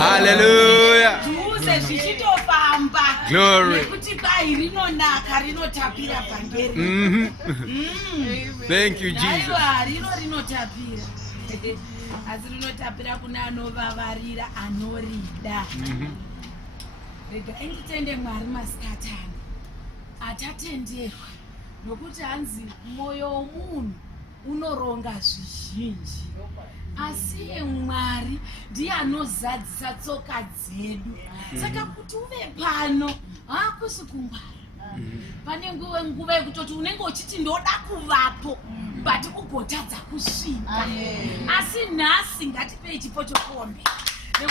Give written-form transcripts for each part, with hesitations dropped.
Hallelujah. Glory. Thank you, Jesus. unoronga zvizhinji asi Mwari ndiye anozadzisa tsoka dzedu. Saka kuti uve pano hakusi kungwara. Pane nguva yekutoti unenge uchiti ndoda kuvapo but ugotadza kusvika. Asi nhasi ngatipe chipo chokuombe.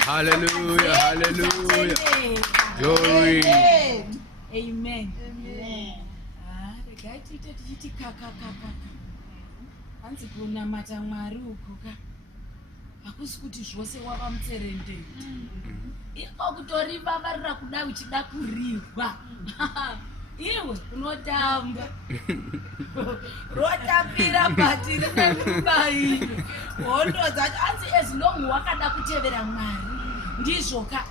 Hallelujah, hallelujah. Glory. Amen. Regai tiite tichiti kakakaka. Hanzi kunamata Mwari ukuka. Hakusi kuti zvose wava mutserendende. Iko kutori vavarira kuda uchida kurirwa. Iwe unotamba. Rotapira bhati rekubairo. Hondo dzacho hanzi as long wakada kutevera Mwari ndizvoka.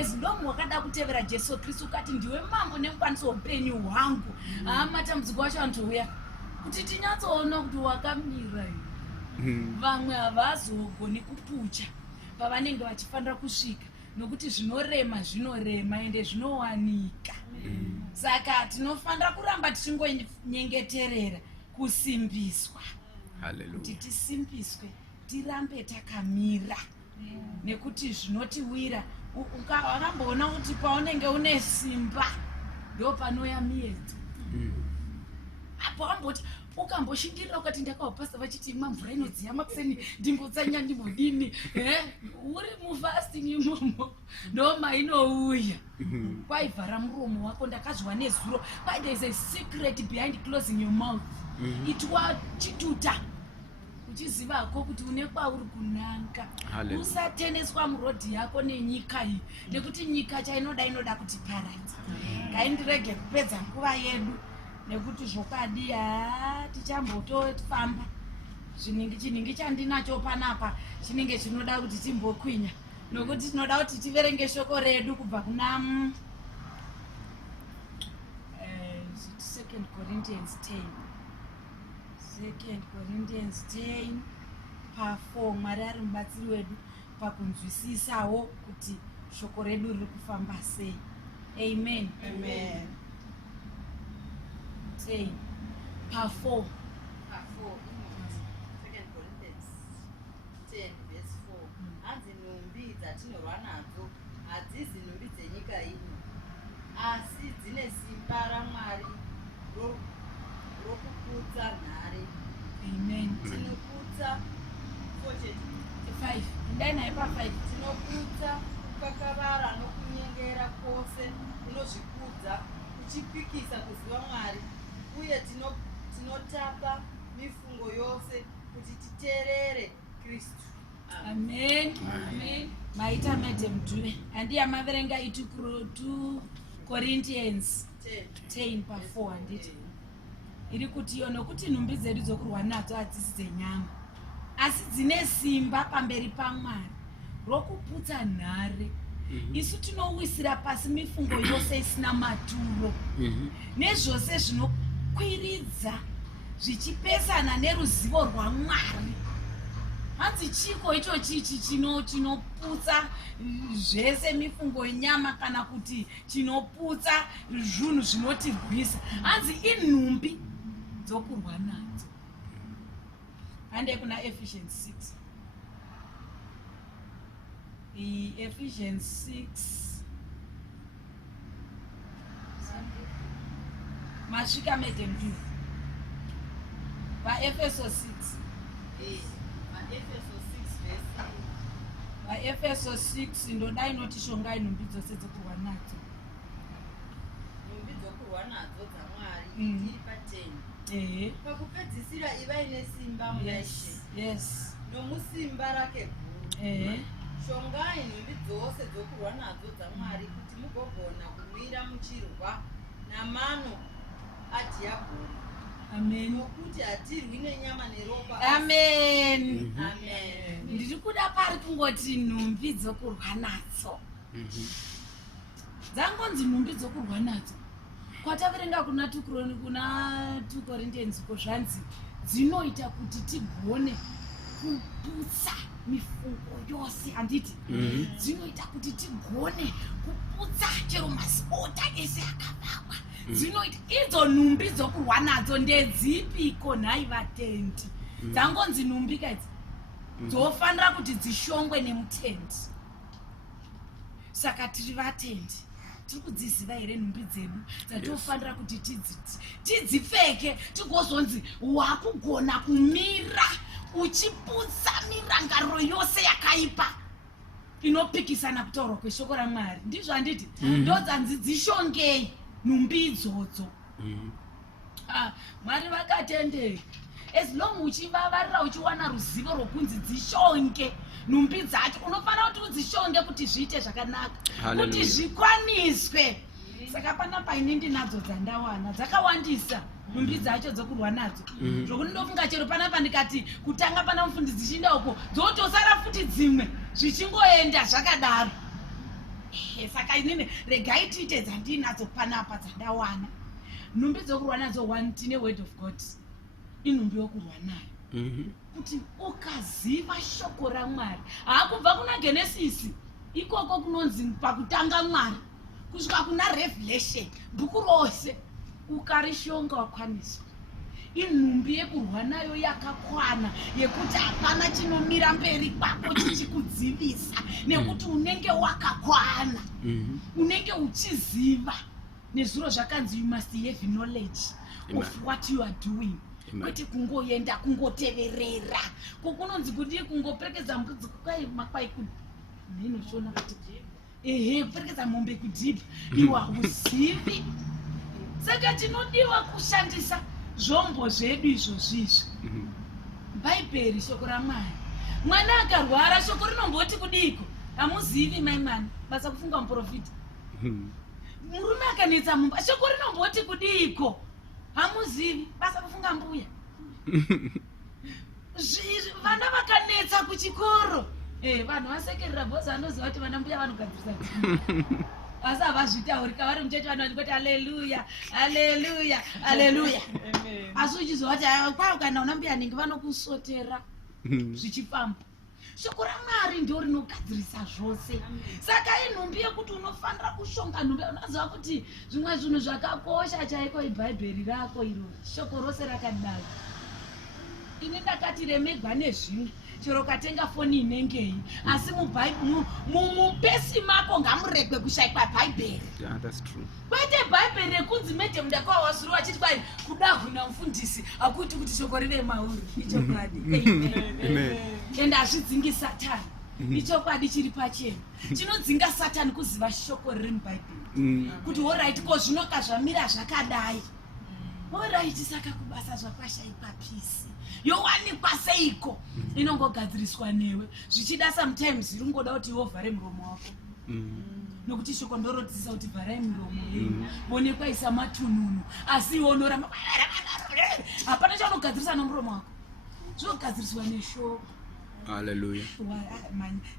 As long wakada kutevera Jesu Kristu kati ndiwe mambo nemukwanisa upenyu hwangu. Matambudziko acho antouya kuti tinyatsoona kuti wakamira iwe. Vamwe havazogoni kupucha pavanenge vachifanira kusvika nokuti zvinorema ende zvinowanika. Saka tinofanira kuramba tichingonyengeterera kusimbiswa. Kuti tisimbiswe tirambe takamira nekuti zvinotiwira. Wakamboona kuti paunenge une simba ndo panouya miedzo. Apo wamboti ukamboshingirira ukati ndakawapasa vachiti imwa mvura inodziya makuseni ndimbotsanya ndimbodini uri mufasting imomo ndo mainouya. Kwaivhara muromo wako ndakazviwa nezuro. But there is a secret behind closing your mouth. Itwa chituta uchizivako kuti une kwauri kunanga. Usateneswa murodhi yako nenyika iyi nekuti nyika inoda kuti paradza. Ngaindirege kupedza nguva yedu nekuti zvokadi tichambotofamba. Chinenge chandinacho panapa chinenge chinoda kuti timbokwinya nokuti tinoda kuti tiverenge shoko redu kubva kuna 2 Corinthians 10. 2 Corinthians 10 pa4. Mwari ari mubatsiri wedu pakunzwisisawo kuti shoko redu riri kufamba sei. Amen. Amen. 10 pa4. 2 Corinthians 10 verse 4. Hanzi nhumbi dzatinorwa nadzo hadzizi nhumbi dzenyika ino, asi dzine simba raMwari rokuputsa nhare. Amen. Tinoputsa 5. Ndai pa 5. Tinoputsa kukakavara nokunyengera kwose kunozvikudza kuchipikisa kuziva Mwari, uye tinotapa mifungo yose kuti titeerere Kristu. Amen. Amen. Maita madam andiya maverenga 2 Corinthians 10 pa4 handiti. Iri kuti iyo nokuti nhumbi dzedu dzokurwa nadzo hadzisi dzenyama asi dzine simba pamberi paMwari rokuputsa nhare. Isu tinowisira pasi mifungo yose isina maturo nezvose zvinokwiridza zvichipesana neruzivo rwaMwari. Hanzi chiko icho chichi chinoputsa zvese mifungo yenyama kana kuti chinoputsa zvinhu zvinotirwisa. Hanzi inhumbi dzokurwa nadzo. Hande kuna Ephesians 6. Ephesians 6 masvika madam pa Efeso 6 Efeso 6 verse Efeso 6 ndodai noti shongai nhumbi dzose dzokurwa nadzo. Nhumbi dzokurwa nadzo dzaMwari tiri pa10. Pakupedzisira ivai nesimba muna Ishe. Yes. Nomusimba rake guru. Shongai nhumbi dzose dzokurwa nadzo dzaMwari kuti mugogona kumira muchirwa namano aDhiabhori. Amen. Nokuti hatirwi nenyama neropa. Amen. Amen. Ndiri kuda pari kungoti nhumbi dzokurwa nadzo. Dzangonzi nhumbi dzokurwa nadzo. Kwataverenga kuna 2 Corinthians zvanzi dzinoita kuti tigone kuputsa mifungo yose, handiti? Dzinoita kuti tigone kuputsa chero masipota ese akavakwa. Dzinoita idzo nhumbi dzokurwa nadzo ndedzipiko nhai vatendi? Dzangonzi nhumbi kadzi dzofanira kuti dzishongwe nemutendi. Saka tiri vatendi tiri kudziziva here nhumbi dzedu dzatofanira kuti tidzipfeke tigozonzi wakugona kumira uchiputsa mirangariro yose yakaipa inopikisana kutaurwa kweshoko raMwari. Ndizvo handiti? Ndodzanzi dzishongei nhumbi idzodzo. Mwari vakatendeka. As long uchivavarira uchiwana ruzivo rwokunzi dzishonge nhumbi dzacho, unofanira kuti udzishonge kuti zviite zvakanaka, kuti zvikwaniswe. Saka pana paine ndinadzo dzandawana dzakawandisa nhumbi dzacho dzokurwa nadzo, zvokuti ndofunga chero panapa ndikati kutanga pana mufundisi zichinda uko dzotosara futi dzimwe zvichingoenda zvakadaro. Saka inini regai tiite dzandinadzo panapa dzandawana. Nhumbi dzokurwa nadzo 1 tine word of God, inhumbi yokurwa nayo. Kuti ukaziva shoko raMwari, haakubva kuna Genesis ikoko kunonzi pakutanga Mwari kusvika kuna Revelation, bhuku rose ukarishonga wakwaniswa. Inhumbi yekurwa nayo yakakwana yekuti hapana chinomira mberi kwako chichikudzivisa, nekuti unenge wakakwana, unenge uchiziva nezviro zvakanzi you must have knowledge of what you are doing. Kwete kungoenda kungoteverera kunonzi kuti kungoperekedza mbudzi makwai ninoshona kuti kuperekedza mombe kudhipa iwa uzivi. Saka tinodiwa kushandisa zvombo zvedu izvozvizvo. Bhaibheri shoko raMwari. Mwana akarwara shoko rinomboti kudiko? Hamuzivi mai mwana, basa kufunga muprofita. Murume akanetsa mumba shoko rinomboti kudiko? Hamuzivi, basa kufunga mbuya. Vana vakanetsa kuchikoro. Vanhu vasekerera bhozi anoziva kuti vana mbuya vanogadzirisa kuti. Asi havazvitaurika vari muchechi vanhu vanikoti haleluya, haleluya, haleluya. Asi uchizova kuti kwao kana una mbuya nenge vanokusotera zvichifamba. Shoko raMwari ndio rinogadzirisa zvose. Saka inhumbi yekuti unofanira kushonga nhumbi. Unoziva kuti zvimwe zvinhu zvakakosha chaiko ibhaibheri rako iro. Shoko rose rakadai. Ini ndakati remegwa nezvimwe. Chero katenga foni inengei. Asi mupesi mako ngamuregwe kushaikwa bhaibheri. Yeah, that's true. Kwete bhaibheri rekunzi mete mudakwa wasuru achiti kwai kudahuna mufundisi akuti kuti shoko rive mauri. Ichokwadi. Amen. Enda azvidzingi Satani. Ichokwadi chiri pachena. Chinodzinga Satani kuziva shoko riri mubhaibheri. Kuti alright ko zvinoka zvamira zvakadai. Alright saka kubasa zvakwashaikwa peace. Yowanikwa seiko inongogadziriswa newe. Zvichida sometimes rungoda kuti wovhare muromo wako. Nokuti shoko ndorodzidzisa kuti vharai muromo yenyu monekwa isa matununu, asi unoramba hapana chaunogadzirisa nomuromo wako, zvinogadziriswa neshoko. Hallelujah.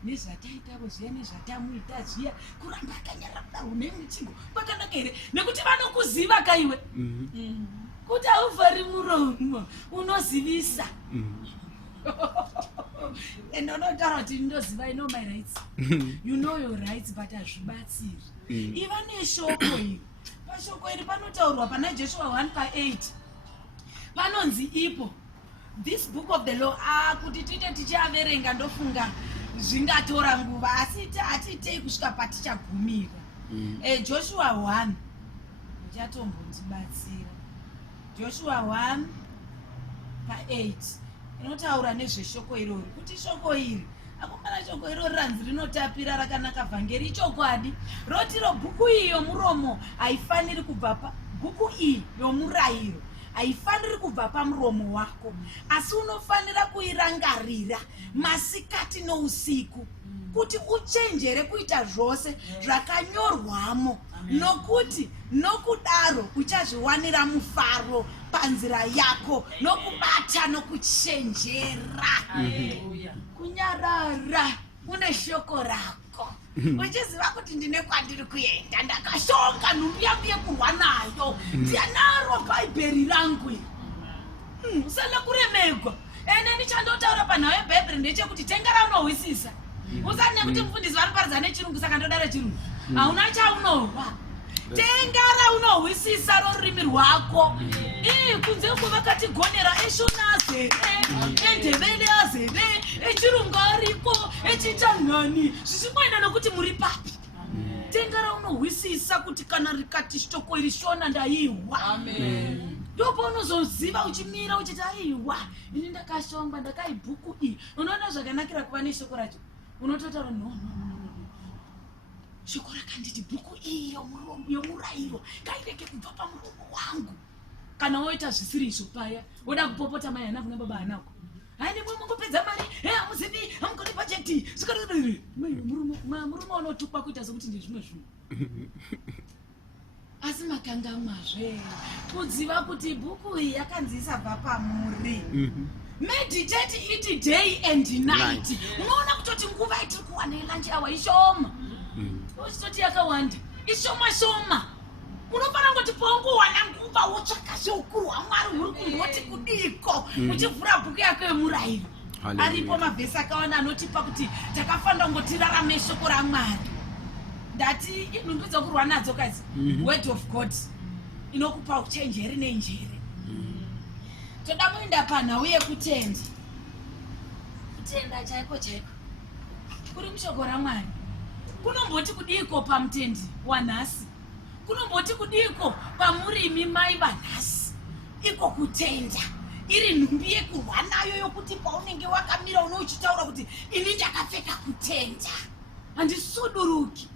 Nezvataitavo zviya nezvatamuita zviya kuramba akanyara kudaro nemuchingo kwakanaka here nekuti vanokuziva kaiwe kuti hauvhari muromo unozivisa. And unotaura kuti ndinoziva, I know my rights. You know your rights but hazvibatsiri. Iva neshoko iri. Pashoko iri panotaurwa pana Joshua 1:8 panonzi ipo this book of the law kuti tiite tichiaverenga ndofunga zvingatora nguva asi hatiitei kusvika patichagumira. Joshua 1 ndichatombondibatsira. Joshua 1:8 inotaura nezveshoko irori kuti shoko iri akomana shoko iro ranzi rinotapira rakanaka vhangeri chokwadi rotiro bhuku iyi yomuromo haifaniri kubva bhuku iyi yomurayiro haifaniri kubva pamuromo wako, asi unofanira kuirangarira masikati nousiku kuti uchenjere kuita zvose zvakanyorwamo, nokuti nokudaro uchazviwanira mufaro panzira yako nokubata nokuchenjera. Kunyarara une shoko rako uchiziva kuti ndine kwandiri kuenda, ndakashonga nhumbi yangu yekurwa nayo, ndianaro bhaibheri rangu usana kuremegwa. Ene ndichandotaura panhau yebhaibheri ndechekuti tengera unohwisisa, usane nekuti mufundisi vari paridza nechirungu saka ndodare chirungu, hauna chaunohwa. Tengara unohwisisa rorurimi rwako. Kunze uko vakatigonera eshona azere, endevele azere, echirungu ariko, echitangani, zvisingoenda nokuti muri papi. Tengara unohwisisa kuti kana rikati shoko iri shona ndaihwa. Ndopo unozoziva uchimira uchiti aiwa, ini ndakashongwa ndakaibhuku iyi. Unoona zvakanakira kuva neshoko racho, unototaura no. Shoko rakanditi bhuku iyi yomurayiro ngaireke kubva pamuromo wangu. Kana woita zvisiri izvo paya, woda kupopota mai hana kuna baba hanako, haine mwe mungopedza mari, hamuzivi, hamugoni bhajeti, murume unotukwa kuita sokuti ndezvimwe zvinhu. Asi makangamwazve kudziva kuti bhuku iyi yakanzi isabva pamuri. Meditate it day and night. Unoona kutoti nguva itiri kuwana lunch hour ishoma. Uchitoti yakawanda ishoma shoma. Unofanira kuti pongowana nguva wotsvaka shoko rwaMwari uri kungoti kudiko uchivhura bhuku yako yomurayiro. Aripo mavhesi akawanda anotipa kuti takafanira ngotirarame shoko raMwari. Ndati inhumbi dzokurwa nadzo kazi word of God inokupa uchenjeri nenjere. Toda kuenda panhau yekutenda. Kutenda chaiko chaiko kuri mushoko raMwari. Kunomboti kudiko pamutendi wanhasi, kunomboti kudiko pamurimi mai vanhasi. Iko kutenda iri nhumbi yekurwa nayo yokuti paunenge wakamira unochitaura kuti ini ndakapfeka kutenda, handisuduruki.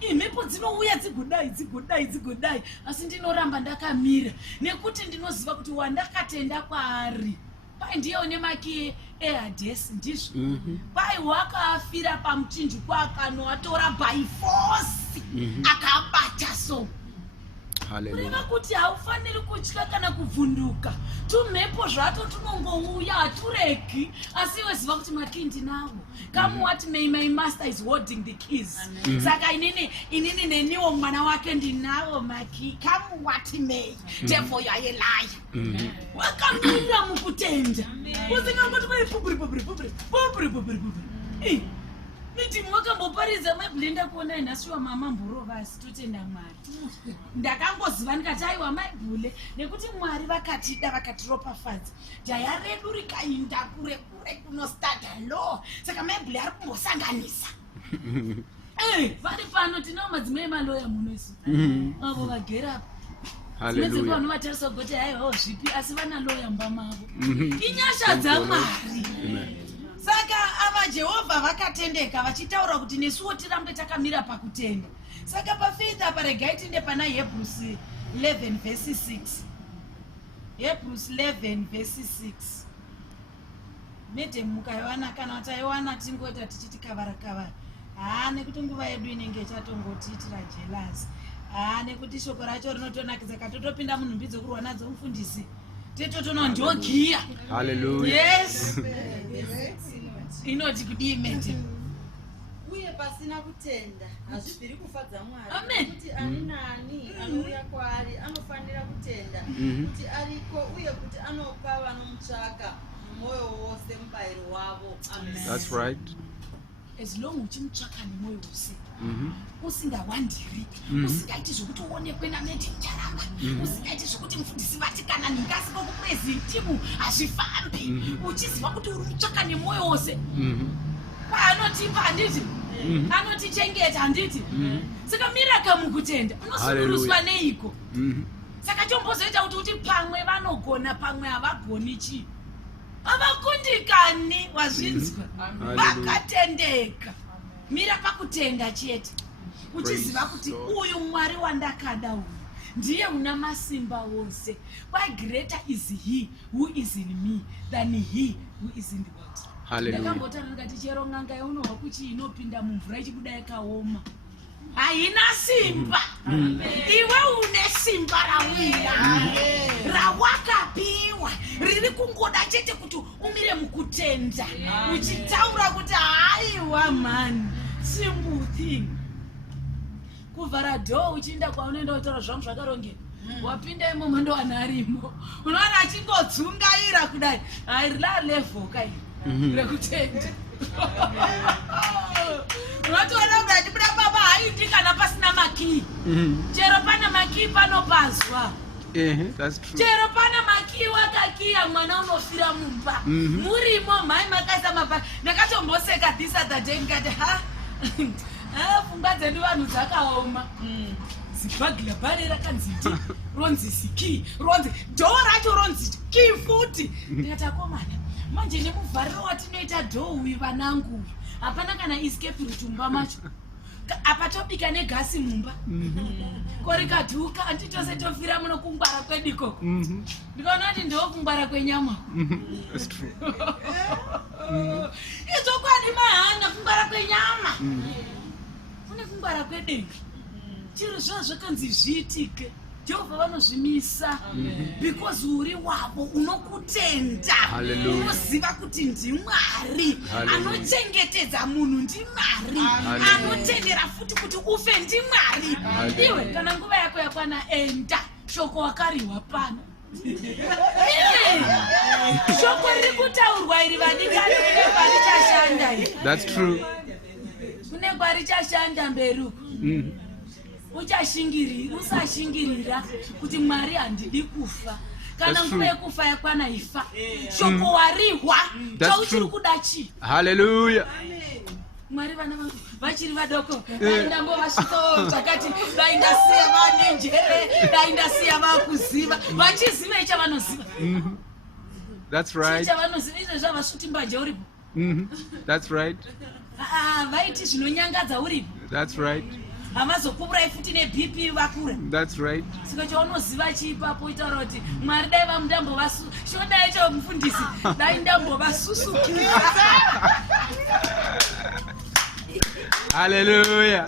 Imhepo dzinouya dzigodai, asi ndinoramba ndakamira nekuti ndinoziva kuti wandakatenda kwaari pai ndiye une maki ehadhesi ndizvo. Pai wakafira pamuchinjikwa akanoatora by force akabata so. Kureva kuti haufaniri kutya kana kuvhunduka. Tumhepo zvato tunongouya hatureki, asi iwe ziva kuti maki ndinavo. Come what may, my master is holding the keys. Saka inini neniwo mwana wake ndinavo maki. Come what may, therefore you are a liar. Wakamira mukutenda. Usingangoti pubri. Niti mwakamboparidza maibhilenda kuona inhasiwa mama mburovasi totenda Mwari. Ndakangoziva ndikati aiwa maibhule nekuti Mwari vakatida vakatiropafadza. Jaya redu rikainda kure kunostada lo. Saka maibhule ari kumbosanganisa. Vari pano tinao madzimai maloya muno isu. Avo vagera. Hallelujah. Medziko vanovatarisa kuti aiwa zvipi asi vana loya mba mavo. Inyasha dzaMwari. Saka aJehovah vakatendeka vachitaura kuti nesuwo tirambe takamira pakutenda. Saka pafaith apa regai tinde pana Hebrews 11 verse 6. Hebrews 11 verse 6. Mete mukaiwana kana wataiwana tingoita tichiti kavara. Nekuti nguva yedu inenge chatongotiitira jealous. Nekuti shoko racho rinotonakidza katotopinda munhumbi dzokurwa nadzo mufundisi. Tetotono ndogiya. Hallelujah. Yes. Inoti kudii mete. Uye pasina kutenda hazvibviri kufadza Mwari. Amen. Kuti ani nani anouya kwaari anofanira kutenda kuti ariko uye kuti anopa vanomutsvaka mumwoyo wose mubayiro wavo. Amen. That's right. As long uchimutsvaka nemwoyo wose. Usingawandiri, usingaiti zvokuti uonekwe naMedhi Charamba, usingaiti zvokuti mufundisi Vatikana ningasi kokuprezentimu hazvifambi, uchiziva kuti uri mutsvaka nemwoyo wose. Anotipa handiti, anotichengeta handiti. Saka miraka mukutenda unosunguruswa neiko. Saka chombozoita kuti pamwe vanogona pamwe havagoni chi. avakundikani wazvinzwa vakatendeka. Mira pakutenda chete uchiziva kuti uyu Mwari wandakada uyu ndiye una masimba wose. Why greater is he who is in me than he who is in the world. Hallelujah. Ndakambota ndikati chero nganga yaunozwa kuti inopinda mumvura ichibuda yakaoma haina simba. Iwe une simba rawira rawakapiwa riri kungoda chete kuti umire mukutenda uchitaura kuti haiwa mani simple thing. Kuvhara dhoo uchienda kwaunoenda kutaura zvangu zvakarongera wapinda imomo ndo anarimo unoona achingodzungaira kudai hairila level kai rekutenda. Unotoona kuti achibuda baba haindi kana pasina makii. Chero pana makii panopazwa. That's true. Chero pana makii wakakiya mwana unofira mumba. Murimo mai makaisa mapa. Ndakatomboseka this other day ndikati pfungwa dzedu vanhu dzakaoma. Zibhagila bhare rakanziti ronzi siki ronzi dhoo racho ronzi kii futi. Ndikati akomana manje nemuvhariro watinoita dhoo uyu vanangu hapana kana escape rutumba macho apa tobika negasi mumba korikaduka anditose tofira muno kungwara kwedu ikoko. Ndikaona kuti ndokungwara kwenyama. That's true. Izokwadi mahana kungwara kwenyama kune kungwara kwedenga. Chiro zvakanzi zviitike Jehovah vanozvimisa because uri wavo unokutenda. Unoziva kuti ndiMwari anochengetedza munhu, ndiMwari anotendera futi kuti ufe, ndiMwari. Iwe kana nguva yako yakwana enda, shoko wakariwa pano. Shoko riri kutaurwa iri vadikani kune kwarichashanda iri. That's true. Kune kwarichashanda mberuko. Usashingirira kuti Mwari handidi kufa. Kana nguva yekufa yakwana ifa. Shoko warihwa chauchiri kuda chi. Hallelujah. Mwari vana vachiri vadoko vaindambo vasvikawo zvakati vaindasiya vanenjere vaindasiya vakuziva vachiziva ichavanoziva. That's right. Ichavanoziva izvo zvavasuti mbanje uripo. That's right. Vaiti zvinonyangadza uripo. That's right. Hamazokuburai futi neBP vakura. That's right. Saka chaunoziva chiipapo itaura kuti Mwari dai vamudambo vasu shodai cho mufundisi dai ndambo vasusukira. Hallelujah.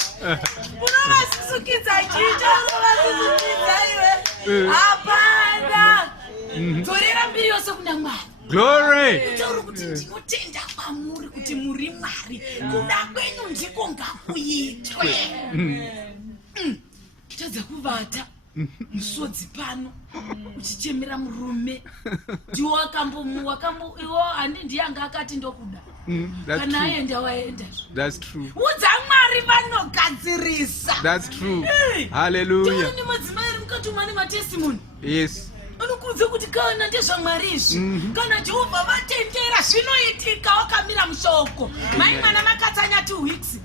Unovasusukidza chiita unovasusukidza iwe. Hapana. Torera mbiri yose kuna Mwari. Glory. Utaura kuti ndinotenda kwamuri kuti muri Mwari. Kuda kwenyu ndiko ngakuitwe. Tadza kuvata musodzi pano uchichemera murume ndiwo wakambo iwo handi ndiyanga akati ndokuda kana aenda waenda. That's true. Udza Mwari vanogadzirisa. That's true. Hallelujah. Toni madzimai ari mukati mane matestimony. Yes. Anokuudza kuti kana ndezvaMwari izvi kana Jehovah vatendera zvinoitika wakamira mushoko. Mai mwana makatsanya 2 weeks.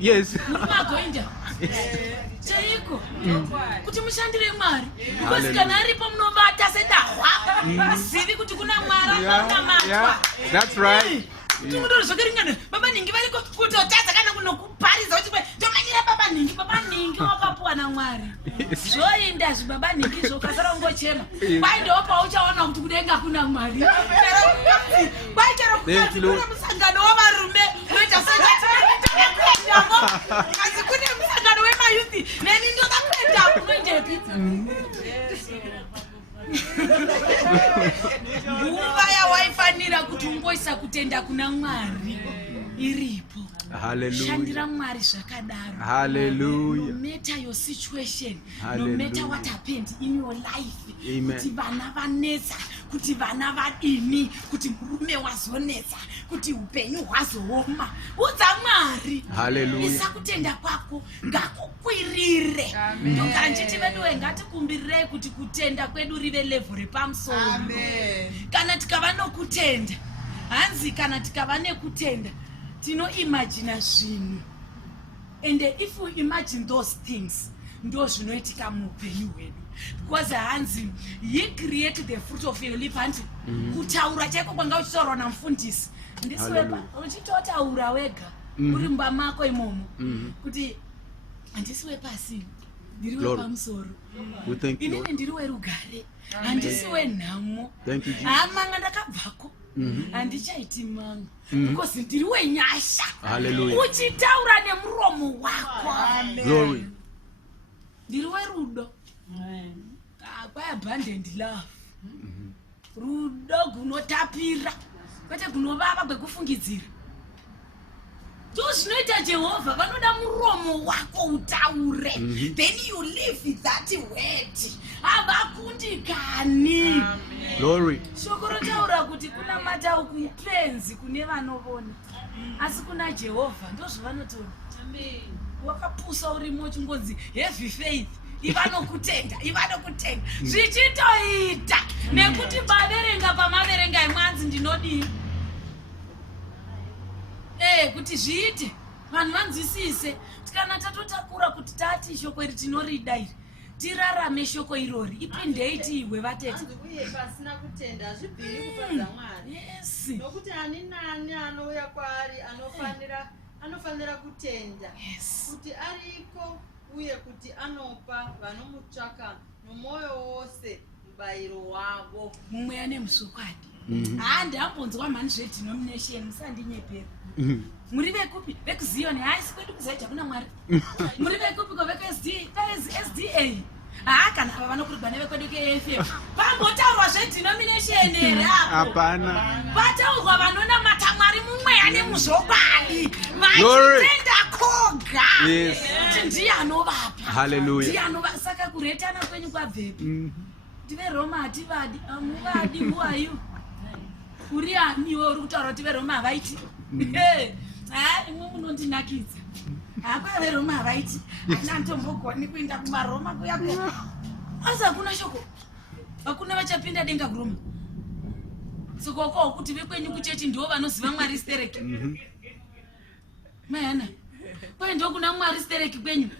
Yes. Magoinda. Chaiko kuti mushandire Mwari because kana aripo munovata sedahwa zivi kuti kuna Mwari akamatwa. That's right. Tumudoro zvokeringana baba ningi variko kutotadza kana kunokupariza kuti tomanyira baba ningi wakapuwa naMwari. Zvoinda zvibaba ningi zvokasara ungochema kwaindawo pauchaona kuti kudenga kuna Mwari. Kwaichero kukazi kuna musangano wavarume unoita sechatiakuendamo kasi kune musangano wemayuthi neni ndokakuenda unoendepi. Nguva yawaifanira kuti ungoisa kutenda kuna Mwari iripo. Hallelujah. Shandira Mwari zvakadaro. Hallelujah. No matter your situation, Hallelujah. no matter what happened in your life, Amen. kuti vana vanetsa, kuti vana vadini, kuti murume wazonetsa, kuti upenyu hwazooma, udza Mwari. Hallelujah. Isa kutenda kwako ngakukwirire. Ndogara nchiti vedu ngatikumbirire kuti kutenda kwedu rive level repamusoro. Kana tikava nokutenda, hanzi kana tikava nekutenda tinoimagina zvinhu, and if we imagine those things ndo zvinoitika muupenyu hwedu. because hanzi he created the fruit of your lip hanzi kutaura chaiko kwanga uchitaurwa namufundisi ndisiwepa uchitotaura wega uri mumba mako imomo kuti handisiwe pasi ndiriwe pamusoro inini ndiri werugare handisiwe nhamo hamanga ndakabvako handichaiti manga because ndiri wenyasha uchitaura nemuromo wako ndiri werudo kwaabundant love rudo gunotapira kwete gunovava kwekufungidzira zvinoita Jehovah vanoda muromo wako utaure then you live with that word havakundikani shoko rotaura kuti kuna matauku penzi kune vanovona asi kuna Jehovah ndozvavanotora wakapusa urimo chingonzi heavy faith ivanokutenda zvichitoita nekuti vaverenga pamaverenga imwanzi ndinodii kuti zviite vanhu vanzwisise kana tatotakura kuti tati shoko iri tinorida iri tirarame shoko irori ipindei tiwe vatete uye pasina kutenda hazvibviri kufadza Mwari nokuti ani nani anouya kwaari anofanira kutenda kuti ariko uye kuti anopa vanomutsvaka nomwoyo wose mubayiro wavo mumweya nemusvokwadi handambonzwa mhani zvedenomination musandinyepera muri vekupi vekuziyoni haisi kwedu kuzaita kuna Mwari muri vekupi ko vekusda kana ava vanokurigwa nevekwedu kefm pambotaurwa zvedenomination here hapana pataurwa vanonamata Mwari mumweya nemuzvokwadi vachitenda koga kuti ndiye anovapa saka kuretana kwenyu kwabvepi tiveroma hativadi amuvadi huayu uri aniwo uri kutaura kuti veroma havaiti imwe munondinakidza hapa veroma havaiti hanatombogoni kuenda kumaroma kuyako asi hakuna shoko hakuna vachapinda denga kuroma sokoko kuti vekwenyu kuchechi ndiwo vanoziva Mwari stereki mayana kwai ndo kuna Mwari stereki kwenyu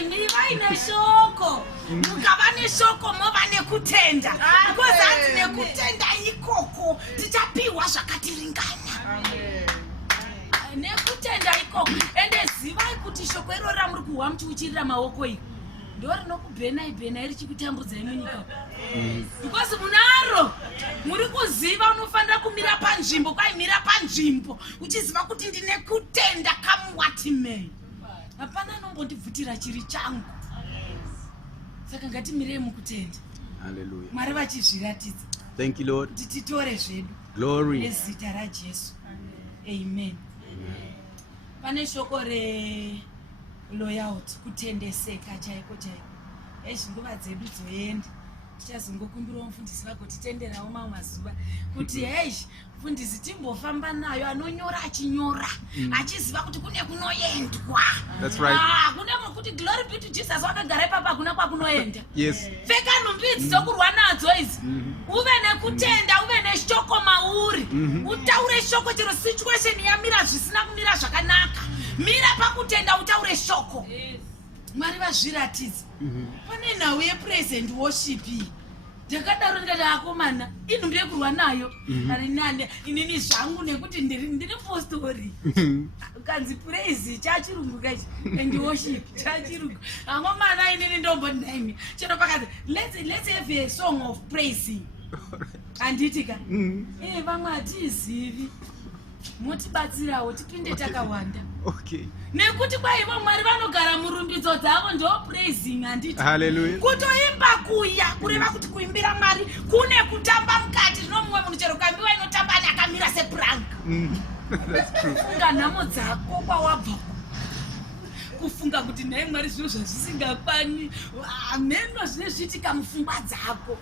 imi vaine shoko mukava neshoko mova nekutenda because hanzi nekutenda ikoko tichapiwa zvakatiringana nekutenda ikoko ende zivai kuti shoko iro ramuri kuhwa muchiuchirira maoko iko ndo rinokubhenai richikutambudzai munyika because munaro muri kuziva unofanira kumira panzvimbo kwaimira panzvimbo uchiziva kuti ndine kutenda kamuwatimei hapana anombondibvutira chiri changu saka ngatimirei mukutenda Mwari vachizviratidza kuti titore zvedu nezita raJesu amen pane shoko reloyalty kutendeseka chaiko nguva dzedu dzoenda tichazongokumbirawo mufundisi vagotitenderawo mamwe mazuva kuti mufundisi timbofamba nayo anonyora achinyora achiziva kuti kune kunoendwa kune kuti glory be to Jesus wakagara ipapa kuna kwakunoenda pfeka nhumbi dzokurwa nadzo idzi uve nekutenda uve neshoko mauri utaure shoko chero situation yamira zvisina kumira zvakanaka mira pakutenda utaure shoko Mwari vazviratidza pane nhau yepraise and worship ndakadaro ndikati akomana inhumbi yekurwa nayo ari nane inini zvangu nekuti ndiri postori kanzi praise chachirungu kachi and worship chachirungu angomana inini ndombodinaimi chero pakati let's have a song of praising anditika vamwe hatizivi motibatsirawo tipinde takawanda nekuti kwaivo Mwari vanogara murumbidzo dzavo ndo praising handiti kutoimba kuya kureva kuti kuimbira Mwari kune kutamba mukati zvino mumwe munhu chero kambiwa inotamba ani akamira sepranka funga nhamo dzako kwawabva kufunga kuti naye Mwari zvino zvazvisingakwanyi mheno zvine zviitika mupfungwa dzako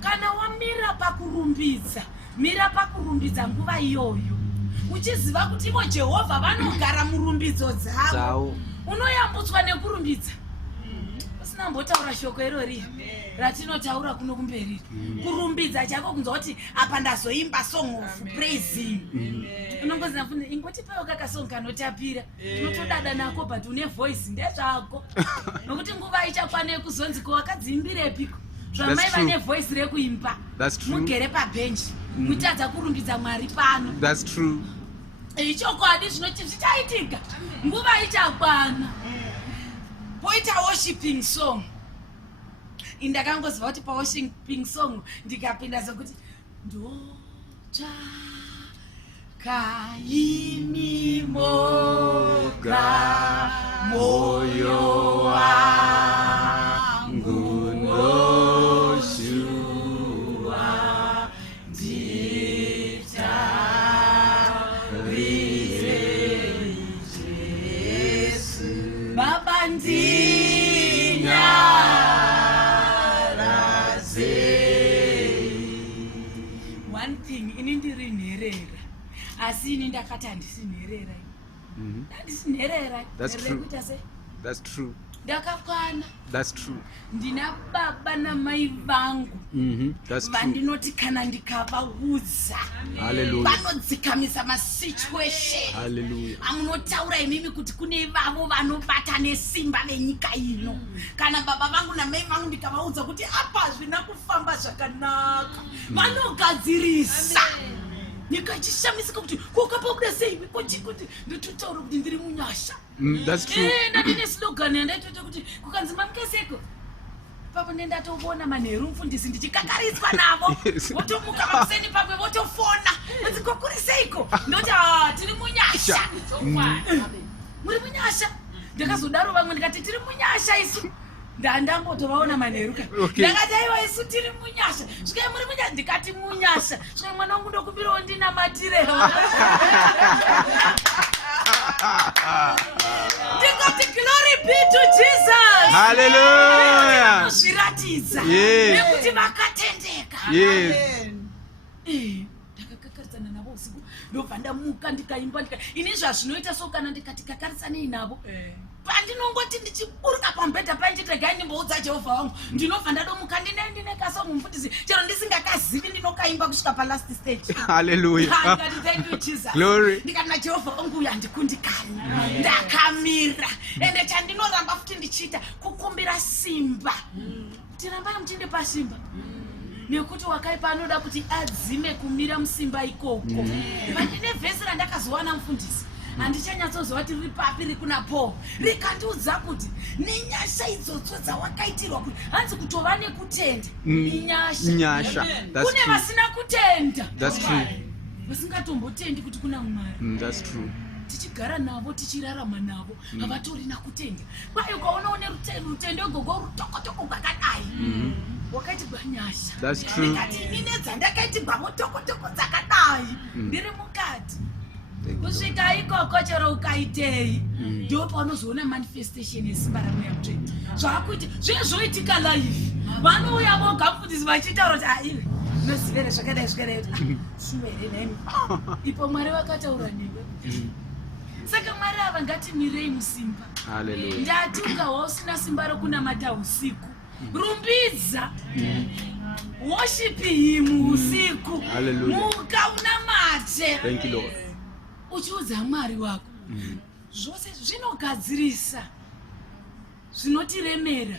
kana wamira pakurumbidza mira pakurumbidza nguva iyoyo uchiziva kuti ivo Jehovah vanogara murumbidzo dzavo unoyambutswa nekurumbidza musina mbotaura shoko irori ratinotaura kuno kumberi kurumbidza chako kunzwa kuti apa ndazoimba song of praising unongozina fune ingotipewo kakasong kanotapira tinotodada nako but une voice ndezvako nokuti nguva ichakwane kuzonzi ko wakadziimbirepiko zvamai vane voice rekuimba mugere pabenchi mutadza kurumbidza Mwari pano. That's true. Ichokwadi zvinoti zvichaitika nguva ichakwana poita worshiping song. Indakangoziva kuti pa worshiping song ndikapinda sokuti ndotsvaka imi moga moyo wangu noshua nditarise Jesu Baba one thing inindiri nherera asi ini ndakati handisi nherera handisi nherera. That's true. Ndakakwana. That's true. Ndina baba namai vangu vandinoti kana ndikavaudza vanodzikamisa masituation. Amunotaura imimi kuti kune vavo vanobata nesimba venyika ino. Kana baba vangu namai vangu ndikavaudza kuti apa zvina kufamba zvakanaka vanogadzirisa. Nikachishamisa kuti kukapokuda sei kuti nditotaura kuti ndiri munyasha. That's true. Ndine slogan yandaitoita kuti kukanzi mamukeseko papo ndendatobona manheru mufundisi ndichikakariswa navo votomuka pakuseni pamwe votofona nzikokuriseiko ndoti tiri munyasha. Muri munyasha. Ndakazodaro vamwe ndikati tiri munyasha isu ndandangotovaona manheru ka ndakati aiwa isu tiri munyasha svikai muri munyasha ndikati munyasha svikai mwana wangu ndokumbirawo ndinamatirewo ndikati glory be to Jesus. Hallelujah. Zviratidza nekuti vakatendeka. Ndakakakarisana navo usiku ndobva ndamuka ndikaimba ini zvazvinoita so kana ndikati kakarisanei navo pandinongoti ndichiburuka pambedha pandiregai ndimboudza Jehovha wangu ndinobva ndadomuka ndine kasongo mufundisi chero ndisingakazivi ndinokaimba kusvika palast stage. Hallelujah. Thank you Jesus. Glory. Ndikati naJehovha wangu uyu handikundikani ndakamira ende chandinoramba futi ndichiita kukumbira simba. Tirambai muchiende pasimba nekuti wakaipa anoda kuti adzime kumira musimba ikoko. Pandine vhesi randakazowana mufundisi handichanyatsozova kuti riri papi rikuna Paul rikandiudza kuti nenyasha idzodzo dzawakaitirwa kuti hanzi kutova nekutenda inyasha. Kune vasina kutenda vasingatombotendi kuti kuna Mwari. That's true. Tichigara navo tichirarama navo havatorina kutenda. Kwayo ukaona une rutendo gogo rutokotoko kwakadai wakaitigwa nyasha. That's true. Ndikati inine dzandakaitigwa mutokotoko dzakadai ndiri mukati. Kusvika ikoko chero ukaitei ndio paunozoona manifestation yesimba ramweya mutsvene zvakuita zvezvoitika live. Vanouya voga mufundisi vachitaura kuti aive nozivere zvakadai zvakadai shuwere nemi ipo Mwari vakataura newe. Saka Mwari ava ngatimirei musimba. Ndati ukawa usina simba rokunamata usiku rumbidza worship him usiku muka unamate. Thank you Lord. Uchiudza Mwari wako zvose zvinogadzirisa zvinotiremera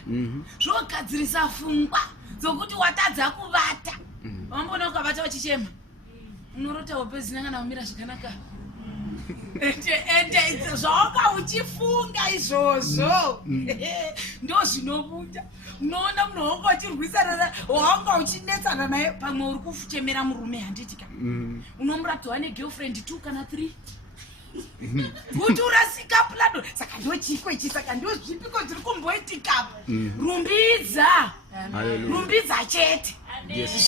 zvogadzirisa pfungwa dzokuti watadza kuvata. Wambona ukavata wachichema unorota hope zinangana kumira zvakanaka ende zvawanga uchifunga izvozvo ndo zvinobuda. Unoona munhu wanga uchirwisana wanga uchinetsana naye pamwe uri kuchemera murume handitika unomuratidza negirlfriend 2 kana 3 kuti urasika plado. Saka ndo chiko ichi saka ndo zvipiko zviri kumboitikapo. Rumbidza chete